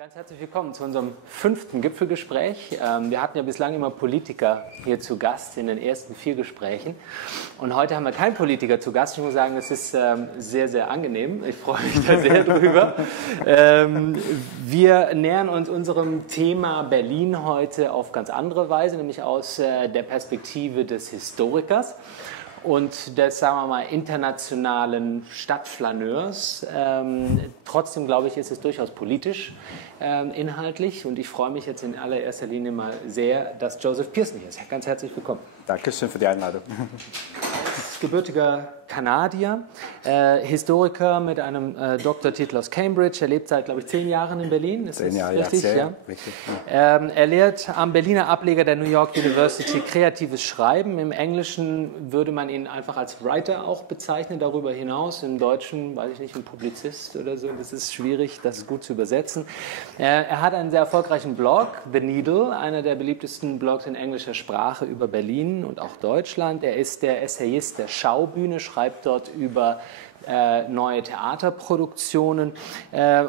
Ganz herzlich willkommen zu unserem 5. Gipfelgespräch. Wir hatten ja bislang immer Politiker hier zu Gast in den ersten 4 Gesprächen. Und heute haben wir keinen Politiker zu Gast. Ich muss sagen, das ist sehr, sehr angenehm. Ich freue mich da sehr drüber. Wir nähern uns unserem Thema Berlin heute auf ganz andere Weise, nämlich aus der Perspektive des Historikers und des, sagen wir mal, internationalen Stadtflaneurs. Trotzdem, glaube ich, ist es durchaus politisch inhaltlich und ich freue mich jetzt in allererster Linie mal sehr, dass Joseph Pearson hier ist. Ganz herzlich willkommen. Dankeschön für die Einladung. Gebürtiger Kanadier, Historiker mit einem Doktortitel aus Cambridge. Er lebt seit, glaube ich, 10 Jahren in Berlin. Ist 10 Jahre, richtig? Ja. Richtig, ja. Er lehrt am Berliner Ableger der New York University kreatives Schreiben. Im Englischen würde man ihn einfach als Writer auch bezeichnen. Darüber hinaus im Deutschen, weiß ich nicht, ein Publizist oder so. Das ist schwierig, das ist gut zu übersetzen. Er hat einen sehr erfolgreichen Blog, The Needle, einer der beliebtesten Blogs in englischer Sprache über Berlin und auch Deutschland. Er ist der Essayist der Schaubühne, schreibt dort über neue Theaterproduktionen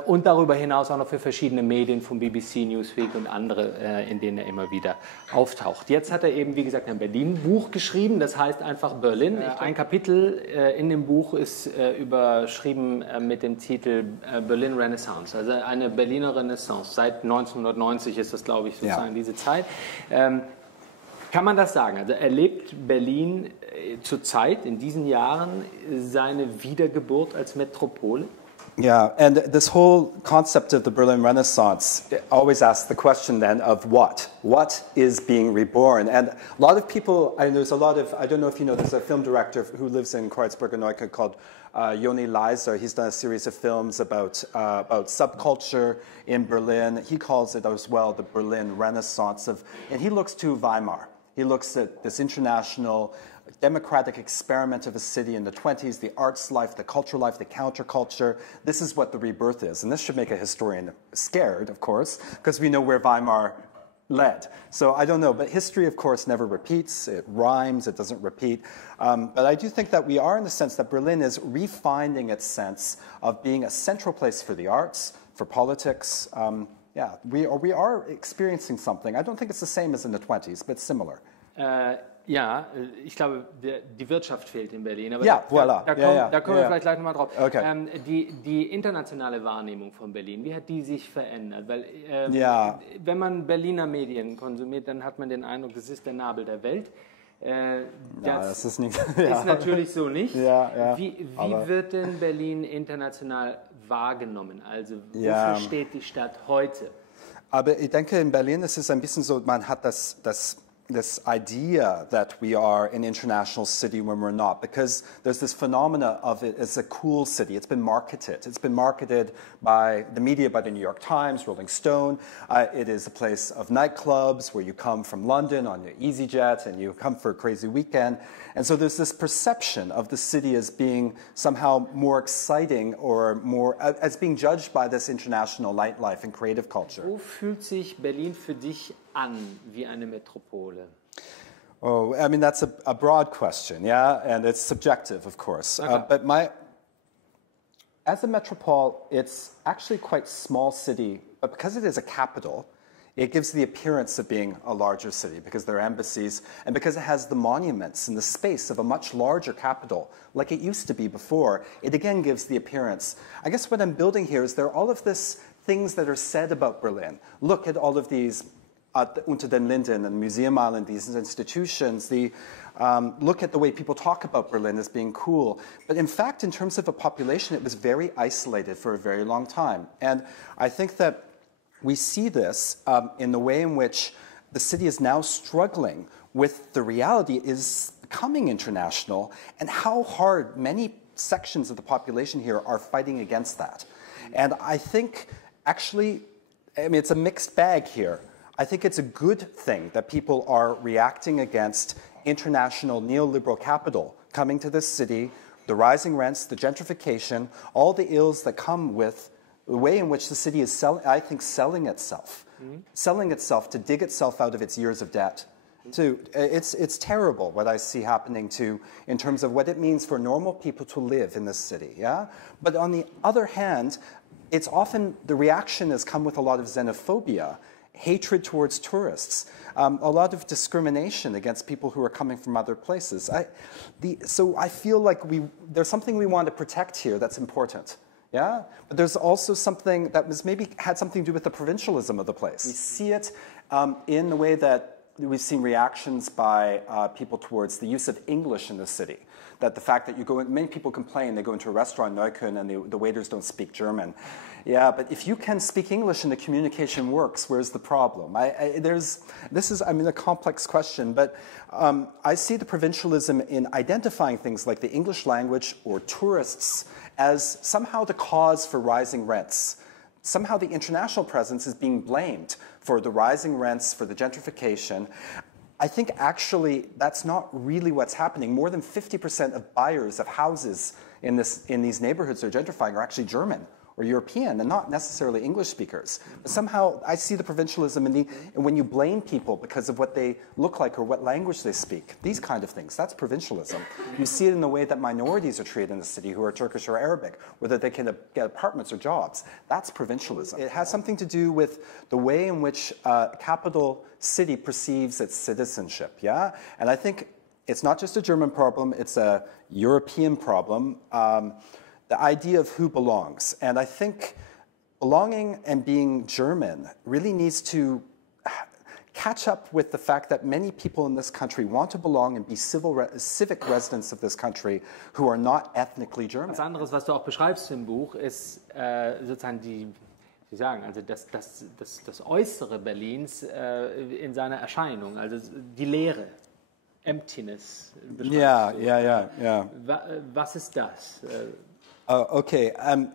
und darüber hinaus auch noch für verschiedene Medien, vom BBC, Newsweek und andere, in denen er immer wieder auftaucht. Jetzt hat er eben, wie gesagt, ein Berlin-Buch geschrieben, das heißt einfach Berlin. Ein Kapitel in dem Buch ist überschrieben mit dem Titel Berlin Renaissance, also eine Berliner Renaissance. Seit 1990 ist das, glaube ich, sozusagen diese Zeit. Kann man das sagen? Also erlebt Berlin zurzeit, in diesen Jahren, seine Wiedergeburt als Metropole? Yeah, and this whole concept of the Berlin Renaissance always asks the question then of what? What is being reborn? And a lot of people, and there's a lot of, I don't know if you know, there's a film director who lives in Kreuzberger Neukölln called Joni Leiser. He's done a series of films about subculture in Berlin. He calls it as well the Berlin Renaissance, and he looks to Weimar. He looks at this international democratic experiment of a city in the 20s, the arts life, the cultural life, the counterculture. This is what the rebirth is. And this should make a historian scared, of course, because we know where Weimar led. So I don't know, but history, of course, never repeats. It rhymes, it doesn't repeat. But I do think that we are in the sense that Berlin is refining its sense of being a central place for the arts, for politics. Yeah, we are experiencing something. I don't think it's the same as in the 20s, but similar. Ja, ich glaube, die Wirtschaft fehlt in Berlin. Aber ja, voilà. Da kommen wir vielleicht gleich nochmal drauf. Okay. Die internationale Wahrnehmung von Berlin, wie hat die sich verändert? Weil wenn man Berliner Medien konsumiert, dann hat man den Eindruck, das ist der Nabel der Welt. Das ist nicht. Ist natürlich so nicht. Ja, wie wird denn Berlin international wahrgenommen? Also wofür steht die Stadt heute? Aber ich denke, in Berlin ist es ein bisschen so, man hat this idea that we are an international city when we're not, because there's this phenomena of it as a cool city. It's been marketed. It's been marketed by the media, by the New York Times, Rolling Stone. It is a place of nightclubs where you come from London on your EasyJet and you come for a crazy weekend. And so there's this perception of the city as being somehow more exciting or more, as being judged by this international nightlife and creative culture. Wo fühlt sich Berlin für dich an wie eine Metropole? Oh, I mean, that's a broad question, yeah? And it's subjective, of course. Okay. But as a metropole, it's actually quite small city, but because it is a capital, it gives the appearance of being a larger city because there are embassies and because it has the monuments and the space of a much larger capital like it used to be before. It again gives the appearance. I guess what I'm building here is there are all of these things that are said about Berlin. Look at all of these Unter den Linden and Museum Island, these institutions. Look at the way people talk about Berlin as being cool. But in fact, in terms of a population, it was very isolated for a very long time. And I think that we see this in the way in which the city is now struggling with the reality is becoming international and how hard many sections of the population here are fighting against that. And I think actually, I mean, it's a mixed bag here. I think it's a good thing that people are reacting against international neoliberal capital coming to this city, the rising rents, the gentrification, all the ills that come with the way in which the city is, selling itself. Selling itself to dig itself out of its years of debt. It's terrible what I see happening in terms of what it means for normal people to live in this city. Yeah? But on the other hand, it's often, the reaction has come with a lot of xenophobia, hatred towards tourists, a lot of discrimination against people who are coming from other places. So I feel like there's something we want to protect here that's important. Yeah, but there's also something that had something to do with the provincialism of the place. We see it in the way that we've seen reactions by people towards the use of English in the city. That the fact that many people complain, they go into a restaurant in Neukölln and the waiters don't speak German. Yeah, but if you can speak English and the communication works, where's the problem? This is a complex question, but I see the provincialism in identifying things like the English language or tourists as somehow the cause for rising rents. Somehow the international presence is being blamed for the rising rents, for the gentrification. I think actually that's not really what's happening. More than 50% of buyers of houses in these neighborhoods that are gentrifying are actually German or European and not necessarily English speakers. But somehow I see the provincialism in when you blame people because of what they look like or what language they speak. These kind of things, that's provincialism. You see it in the way that minorities are treated in the city who are Turkish or Arabic, whether they can get apartments or jobs. That's provincialism. It has something to do with the way in which a capital city perceives its citizenship, yeah? And I think it's not just a German problem, it's a European problem. The idea of who belongs. And I think belonging and being German really needs to catch up with the fact that many people in this country want to belong and be civic residents of this country who are not ethnically German. Was anderes, was du auch beschreibst im Buch, ist sozusagen das Äußere Berlins in seiner Erscheinung, also die Leere. Emptiness. Yeah. Was ist das? Okay,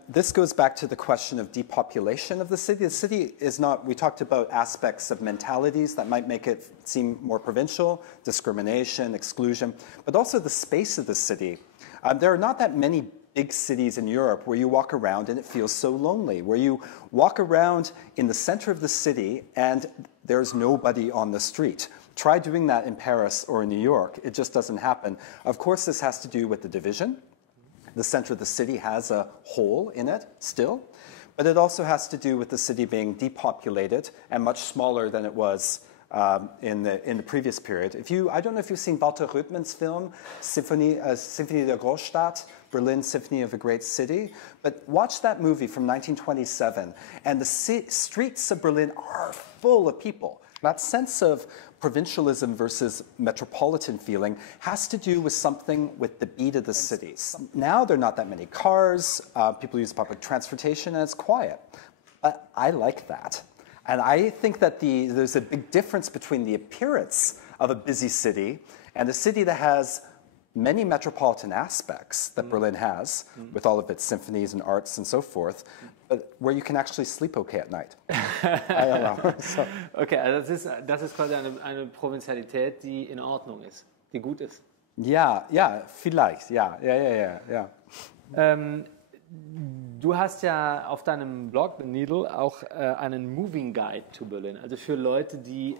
this goes back to the question of depopulation of the city. The city is not, we talked about aspects of mentalities that might make it seem more provincial, discrimination, exclusion, but also the space of the city. There are not that many big cities in Europe where you walk around and it feels so lonely, where you walk around in the center of the city and there's nobody on the street. Try doing that in Paris or in New York. It just doesn't happen. Of course, this has to do with the division. The center of the city has a hole in it still, but it also has to do with the city being depopulated and much smaller than it was in the previous period. I don't know if you've seen Walter Ruttmann's film, Symphonie der Großstadt, Berlin Symphony of a Great City, but watch that movie from 1927, and the streets of Berlin are full of people. That sense of provincialism versus metropolitan feeling has to do with something with the beat of the cities. Now there are not that many cars, people use public transportation, and it's quiet. But I like that. And I think that there's a big difference between the appearance of a busy city and a city that has many metropolitan aspects that Berlin has, with all of its symphonies and arts and so forth, but where you can actually sleep okay at night. I don't know. So. Okay, also das ist quasi eine Provinzialität, die in Ordnung ist, die gut ist. Ja, vielleicht, ja. Du hast ja auf deinem Blog, The Needle, auch einen Moving Guide to Berlin, also für Leute, die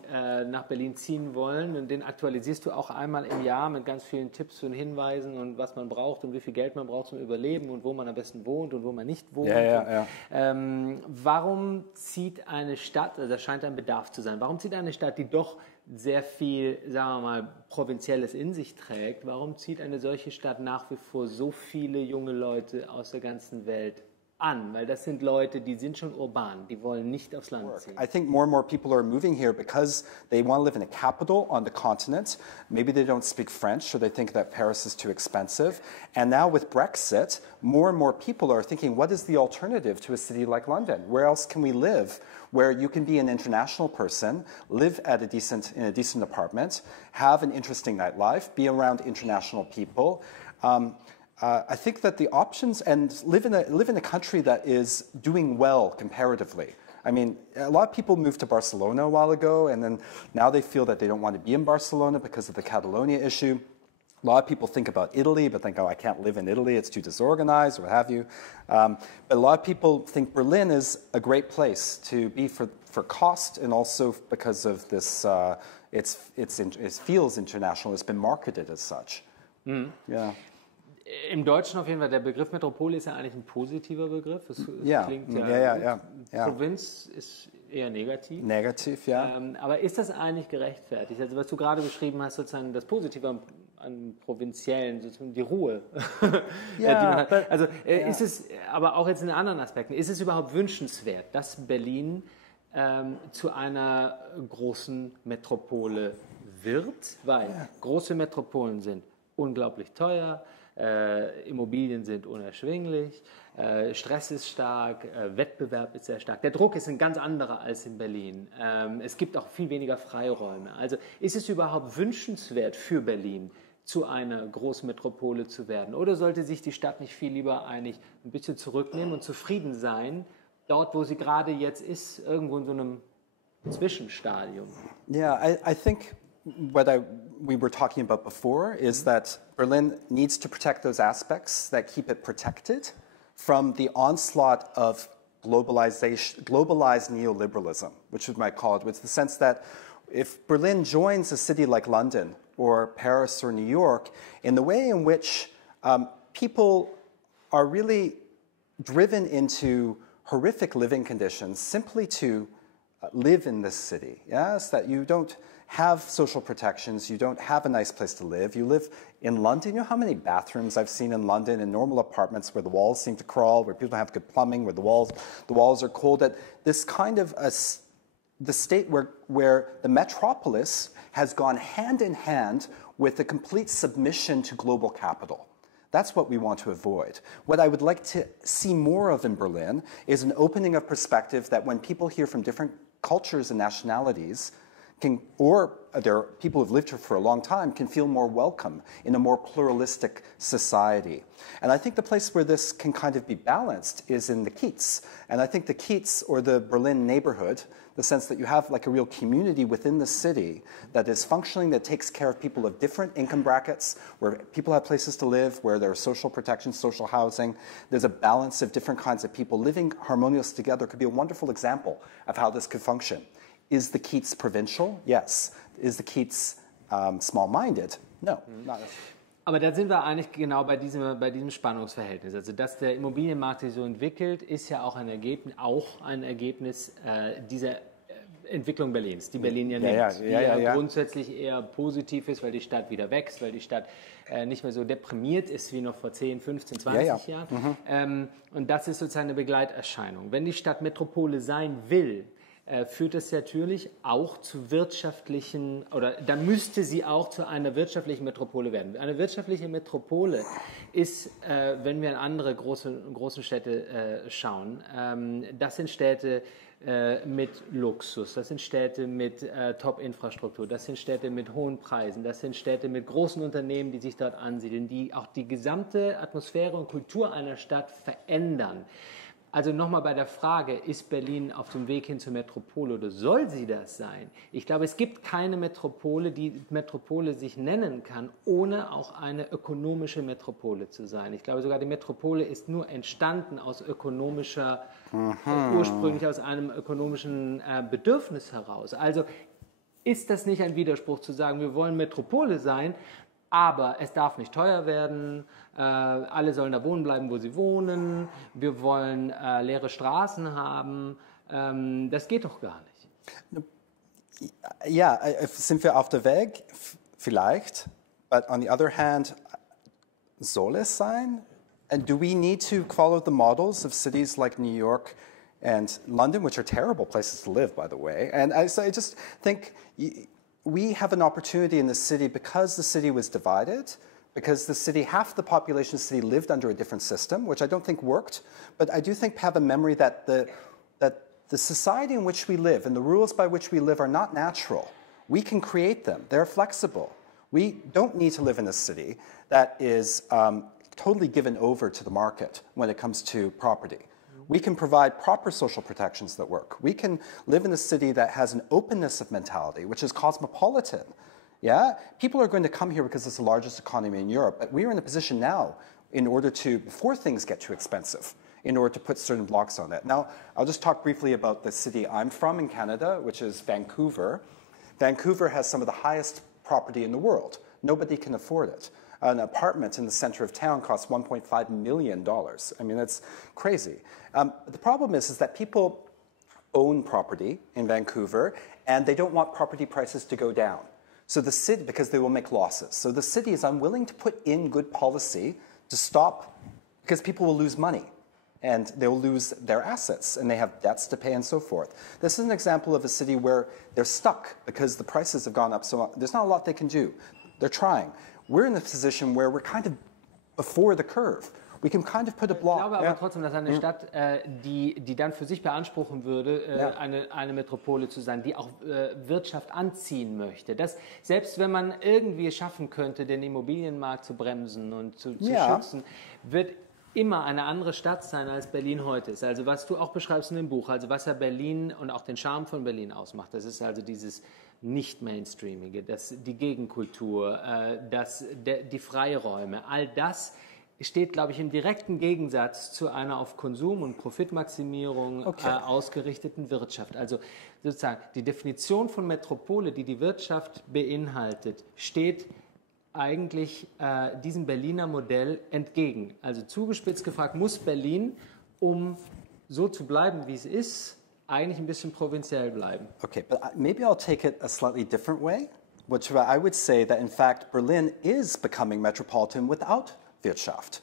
nach Berlin ziehen wollen. Und den aktualisierst du auch einmal im Jahr mit ganz vielen Tipps und Hinweisen und was man braucht und wie viel Geld man braucht zum Überleben und wo man am besten wohnt und wo man nicht wohnt. Ja. Warum zieht eine Stadt, also das scheint ein Bedarf zu sein, warum zieht eine Stadt, die doch sehr viel, sagen wir mal, Provinzielles in sich trägt, warum zieht eine solche Stadt nach wie vor so viele junge Leute aus der ganzen Welt an? Weil das sind Leute, die sind schon urban, die wollen nicht aufs Land ziehen. I think more and more people are moving here because they want to live in a capital on the continent. Maybe they don't speak French, or they think that Paris is too expensive. And now with Brexit, more and more people are thinking, what is the alternative to a city like London? Where else can we live? Where you can be an international person, live in a decent apartment, have an interesting nightlife, be around international people. I think that the options, and live in a country that is doing well comparatively. I mean, a lot of people moved to Barcelona a while ago, and then now they feel that they don't want to be in Barcelona because of the Catalonia issue. A lot of people think about Italy, but think, oh, I can't live in Italy, it's too disorganized, or what have you. But a lot of people think Berlin is a great place to be for cost, and also because of this, it feels international, it's been marketed as such. Yeah. Im Deutschen auf jeden Fall, der Begriff Metropole ist ja eigentlich ein positiver Begriff. Es klingt Provinz ist eher negativ. Negativ, ja. Aber ist das eigentlich gerechtfertigt? Also was du gerade beschrieben hast, sozusagen das Positive an Provinziellen, sozusagen die Ruhe, die man hat. Also ist es, aber auch jetzt in anderen Aspekten, ist es überhaupt wünschenswert, dass Berlin zu einer großen Metropole wird? Weil große Metropolen sind unglaublich teuer, Immobilien sind unerschwinglich, Stress ist stark, Wettbewerb ist sehr stark. Der Druck ist ein ganz anderer als in Berlin. Es gibt auch viel weniger Freiräume. Also ist es überhaupt wünschenswert für Berlin, zu einer Großmetropole zu werden? Oder sollte sich die Stadt nicht viel lieber eigentlich ein bisschen zurücknehmen und zufrieden sein, dort, wo sie gerade jetzt ist, irgendwo in so einem Zwischenstadium? Yeah, I think what we were talking about before is that Berlin needs to protect those aspects that keep it protected from the onslaught of globalized neoliberalism, which we might call it, with the sense that if Berlin joins a city like London or Paris or New York, in the way in which people are really driven into horrific living conditions simply to live in this city, yes, that you don't have social protections, you don't have a nice place to live. You live in London. You know how many bathrooms I've seen in London in normal apartments where the walls seem to crawl, where people have good plumbing, where the walls are cold. That this kind of the state where the Metropolis has gone hand in hand with the complete submission to global capital. That's what we want to avoid. What I would like to see more of in Berlin is an opening of perspective that when people here from different cultures and nationalities or there are people who've lived here for a long time, can feel more welcome in a more pluralistic society. And I think the place where this can kind of be balanced is in the Kiez. And I think the Kiez, or the Berlin neighborhood, the sense that you have like a real community within the city that is functioning, that takes care of people of different income brackets, where people have places to live, where there are social protections, social housing. There's a balance of different kinds of people living harmoniously together. Could be a wonderful example of how this could function. Is the Kiez provincial? Yes. Is the Kiez small-minded? No, not necessarily. Aber da sind wir eigentlich genau bei diesem Spannungsverhältnis. Also, dass der Immobilienmarkt sich so entwickelt, ist ja auch ein Ergebnis dieser Entwicklung Berlins, die Berlin ja nimmt, die grundsätzlich eher positiv ist, weil die Stadt wieder wächst, weil die Stadt nicht mehr so deprimiert ist wie noch vor 10, 15, 20 Jahren. Und das ist sozusagen eine Begleiterscheinung. Wenn die Stadt Metropole sein will, führt es natürlich auch zu wirtschaftlichen, oder dann müsste sie auch zu einer wirtschaftlichen Metropole werden. Eine wirtschaftliche Metropole ist, wenn wir an andere großen Städte schauen, das sind Städte mit Luxus, das sind Städte mit Top-Infrastruktur, das sind Städte mit hohen Preisen, das sind Städte mit großen Unternehmen, die sich dort ansiedeln, die auch die gesamte Atmosphäre und Kultur einer Stadt verändern. Also nochmal bei der Frage, ist Berlin auf dem Weg hin zur Metropole oder soll sie das sein? Ich glaube, es gibt keine Metropole, die Metropole sich nennen kann, ohne auch eine ökonomische Metropole zu sein. Ich glaube sogar, die Metropole ist nur entstanden aus ursprünglich aus einem ökonomischen Bedürfnis heraus. Also ist das nicht ein Widerspruch zu sagen, wir wollen Metropole sein, aber es darf nicht teuer werden, alle sollen da wohnen bleiben, wo sie wohnen, wir wollen leere Straßen haben, das geht doch gar nicht. Ja, sind wir auf der Weg? Vielleicht. But on the other hand, soll es sein? And do we need to follow the models of cities like New York and London, which are terrible places to live, by the way? And so I just think we have an opportunity in the city because the city was divided, because the city, half the population of the city lived under a different system, which I don't think worked, but I do think have a memory that the society in which we live and the rules by which we live are not natural. We can create them. They're flexible. We don't need to live in a city that is totally given over to the market when it comes to property. We can provide proper social protections that work. We can live in a city that has an openness of mentality, which is cosmopolitan. Yeah? People are going to come here because it's the largest economy in Europe, but we're in a position now in order to, before things get too expensive, in order to put certain blocks on it. Now, I'll just talk briefly about the city I'm from in Canada, which is Vancouver. Vancouver has some of the highest property in the world. Nobody can afford it. An apartment in the center of town costs $1.5 million. I mean, that's crazy. The problem is that people own property in Vancouver, and they don't want property prices to go down. So the city, because they will make losses. So the city is unwilling to put in good policy to stop, because people will lose money, and they'll lose their assets, and they have debts to pay and so forth. This is an example of a city where they're stuck because the prices have gone up so much. There's not a lot they can do. They're trying. We're in a position where we're kind of before the curve. We can kind of put a block. Ich glaube aber trotzdem, dass eine Stadt, die dann für sich beanspruchen würde, eine Metropole zu sein, die auch Wirtschaft anziehen möchte. Dass, selbst wenn man irgendwie schaffen könnte, den Immobilienmarkt zu bremsen und zu schützen, wird immer eine andere Stadt sein, als Berlin heute ist. Also was du auch beschreibst in dem Buch, also was ja Berlin und auch den Charme von Berlin ausmacht, das ist also dieses Nicht-Mainstreamige, die Gegenkultur, die Freiräume, all das steht, glaube ich, im direkten Gegensatz zu einer auf Konsum und Profitmaximierung ausgerichteten Wirtschaft. Also sozusagen die Definition von Metropole, die die Wirtschaft beinhaltet, steht eigentlich diesem Berliner Modell entgegen. Also zugespitzt gefragt, muss Berlin, um so zu bleiben, wie es ist, eigentlich ein bisschen provinziell bleiben? Okay, but maybe I'll take it a slightly different way, which I would say that in fact Berlin is becoming metropolitan without Wirtschaft,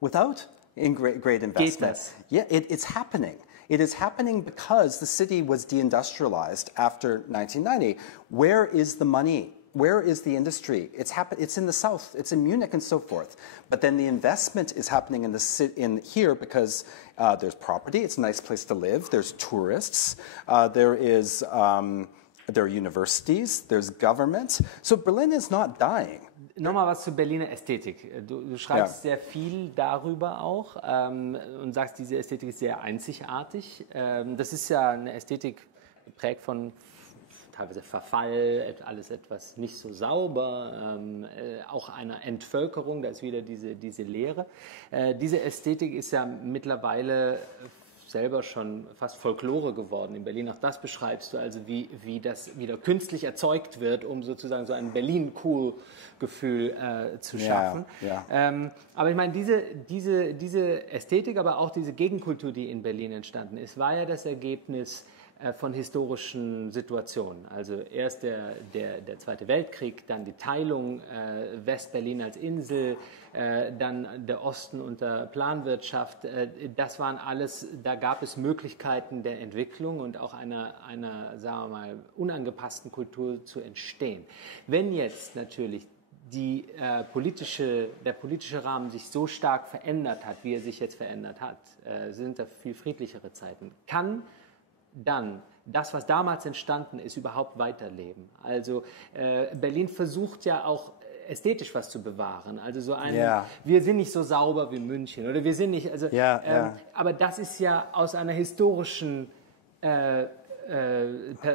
without great investment. Yeah, it's happening. It is happening because the city was deindustrialized after 1990. Where is the money? Where is the industry? It's in the south. It's in Munich and so forth. But then the investment is happening in here because there's property. It's a nice place to live. There's tourists. There are universities. There's government. So Berlin is not dying. Nochmal was zur Berliner Ästhetik. Du schreibst sehr viel darüber auch und sagst, diese Ästhetik ist sehr einzigartig. Das ist ja eine Ästhetik geprägt von teilweise Verfall, alles etwas nicht so sauber, auch einer Entvölkerung, da ist wieder diese Leere. Diese Ästhetik ist ja mittlerweile selber schon fast Folklore geworden in Berlin. Auch das beschreibst du, also wie das wieder künstlich erzeugt wird, um sozusagen so ein Berlin-Cool-Gefühl zu schaffen. Aber ich meine, diese Ästhetik, aber auch diese Gegenkultur, die in Berlin entstanden ist, war ja das Ergebnis von historischen Situationen. Also erst der Zweite Weltkrieg, dann die Teilung West-Berlin als Insel, dann der Osten unter Planwirtschaft. Das waren alles, da gab es Möglichkeiten der Entwicklung und auch einer sagen wir mal, unangepassten Kultur zu entstehen. Wenn jetzt natürlich der politische Rahmen sich so stark verändert hat, wie er sich jetzt verändert hat, sind da viel friedlichere Zeiten. Kann dann das, was damals entstanden ist, überhaupt weiterleben? Also Berlin versucht ja auch ästhetisch was zu bewahren. Also so wir sind nicht so sauber wie München oder wir sind nicht, also, aber das ist ja aus einer historischen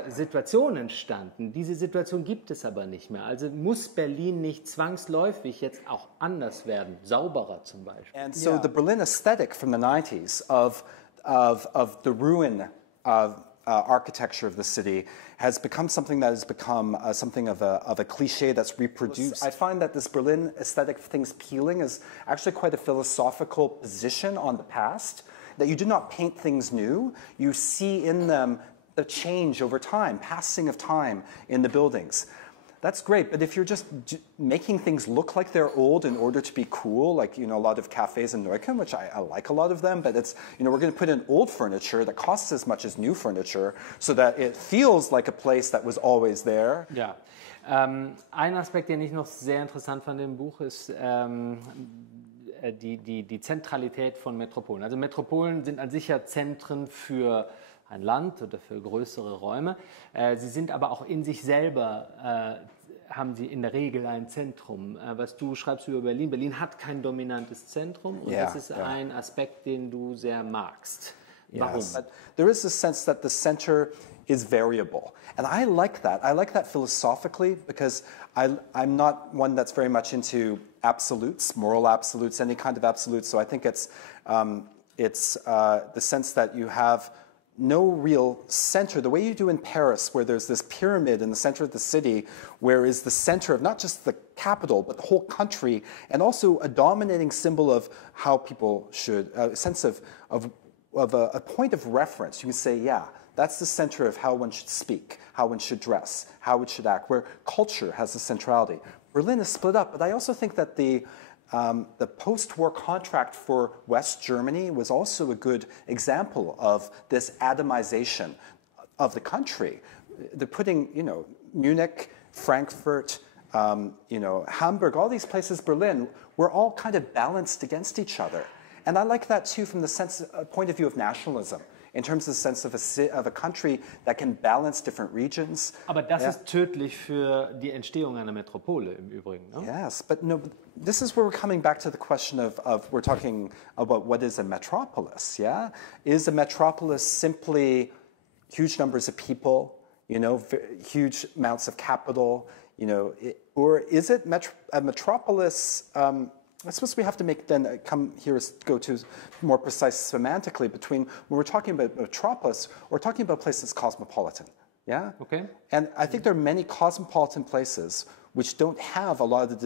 Situation entstanden. Diese Situation gibt es aber nicht mehr. Also muss Berlin nicht zwangsläufig jetzt auch anders werden, sauberer zum Beispiel. And so the Berlin aesthetic from the 90s of the ruin of architecture of the city has become something that has become something of a cliche that's reproduced. I find that this Berlin aesthetic of things peeling is actually quite a philosophical position on the past, that you do not paint things new, you see in them the change over time, passing of time in the buildings. That's great, but if you're just making things look like they're old in order to be cool, like, you know, a lot of cafes in Neukölln, which I like a lot of them, but it's, you know, we're going to put in old furniture that costs as much as new furniture so that it feels like a place that was always there. Ja, ein Aspekt, den ich noch sehr interessant fand im Buch, ist die Zentralität von Metropolen. Also Metropolen sind an sich ja Zentren für ein Land oder für größere Räume. Sie sind aber auch in sich selber, haben sie in der Regel ein Zentrum. Was du schreibst über Berlin, Berlin hat kein dominantes Zentrum und das ist ein Aspekt, den du sehr magst. Warum? Yes. There is a sense that the center is variable. And I like that. I like that philosophically because I'm not one that's very much into absolutes, moral absolutes, any kind of absolutes. So I think it's the sense that you have no real center, the way you do in Paris, where there's this pyramid in the center of the city, where is the center of not just the capital, but the whole country, and also a dominating symbol of how people should, a sense of a point of reference. You can say, yeah, that's the center of how one should speak, how one should dress, how it should act, where culture has a centrality. Berlin is split up, but I also think that the post-war contract for West Germany was also a good example of this atomization of the country. They're putting, Munich, Frankfurt, Hamburg, all these places, Berlin, were all kind of balanced against each other. And I like that too from the point of view of nationalism. In terms of the sense of a country that can balance different regions. Aber das ist tödlich für die Entstehung einer Metropole im Übrigen. No? Yes, but no, this is where we're coming back to the question of we're talking about what is a metropolis, yeah? Is a metropolis simply huge numbers of people, huge amounts of capital, or is it a metropolis? I suppose we have to go to more precise semantically between when we're talking about metropolis, we're talking about places cosmopolitan, yeah? Okay. And I think there are many cosmopolitan places which don't have a lot of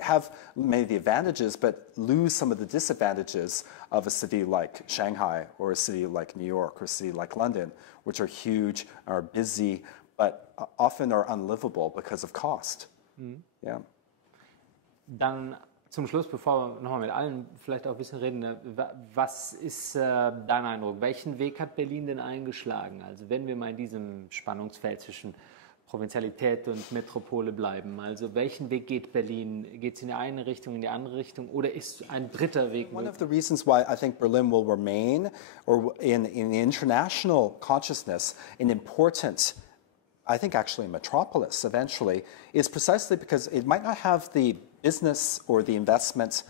have many of the advantages, but lose some of the disadvantages of a city like Shanghai or a city like New York or a city like London, which are huge, are busy, but often are unlivable because of cost. Yeah. Dann zum Schluss, bevor wir nochmal mit allen vielleicht auch ein bisschen reden, was ist dein Eindruck? Welchen Weg hat Berlin denn eingeschlagen? Also wenn wir mal in diesem Spannungsfeld zwischen Provinzialität und Metropole bleiben, also welchen Weg geht Berlin? Geht es in die eine Richtung, in die andere Richtung oder ist ein dritter Weg möglich? One of the reasons why I think Berlin will remain, or in the international consciousness, an important, I think actually a metropolis eventually, is precisely because it might not have the business or the investment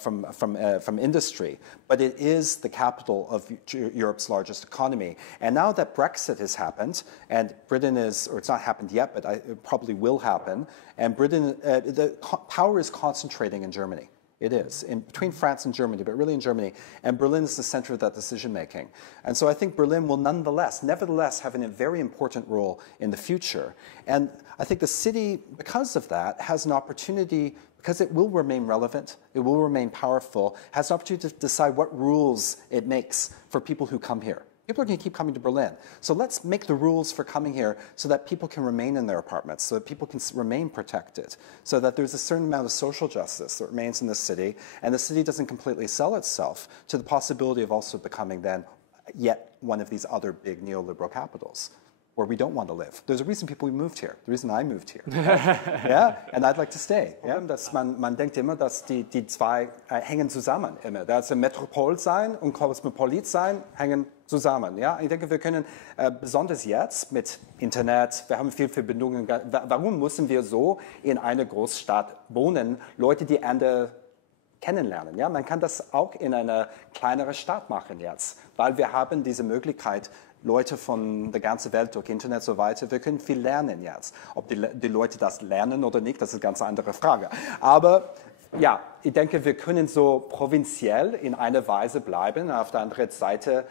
from industry, but it is the capital of Europe's largest economy. And now that Brexit has happened, and Britain is, or it's not happened yet, but it probably will happen, and Britain, the power is concentrating in Germany. It is, between France and Germany, but really in Germany. And Berlin is the center of that decision-making. And so I think Berlin will nevertheless, have a very important role in the future. And I think the city, because of that, has an opportunity, because it will remain relevant, it will remain powerful, has an opportunity to decide what rules it makes for people who come here. People are going to keep coming to Berlin. So let's make the rules for coming here so that people can remain in their apartments, so that people can remain protected, so that there's a certain amount of social justice that remains in the city, and the city doesn't completely sell itself to the possibility of also becoming then yet one of these other big neoliberal capitals where we don't want to live. There's a reason people moved here. The reason I moved here. Yeah, and I'd like to stay. Yeah? Dass man denkt immer, dass die zwei hängen zusammen immer. Das Metropol sein und Kosmopolit sein hängen zusammen. Ja? Ich denke, wir können besonders jetzt mit Internet, wir haben viel Verbindungen. Warum müssen wir so in einer Großstadt wohnen? Leute, die andere kennenlernen. Ja? Man kann das auch in einer kleineren Stadt machen jetzt, weil wir haben diese Möglichkeit, Leute von der ganzen Welt durch Internet und so weiter, wir können viel lernen jetzt. Ob die Leute das lernen oder nicht, das ist eine ganz andere Frage. Aber ja, ich denke, wir können so provinziell in einer Weise bleiben, auf der anderen Seite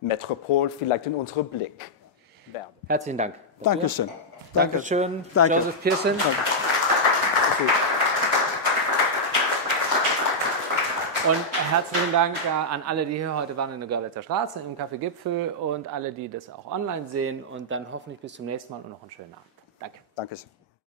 Metropol vielleicht in unserem Blick werden. Herzlichen Dank. Dankeschön. Dankeschön, Danke. Joseph Pearson. Danke. Und herzlichen Dank an alle, die hier heute waren in der Görlitzer Straße im Café Gipfel und alle, die das auch online sehen. Und dann hoffentlich bis zum nächsten Mal und noch einen schönen Abend. Danke. Dankeschön.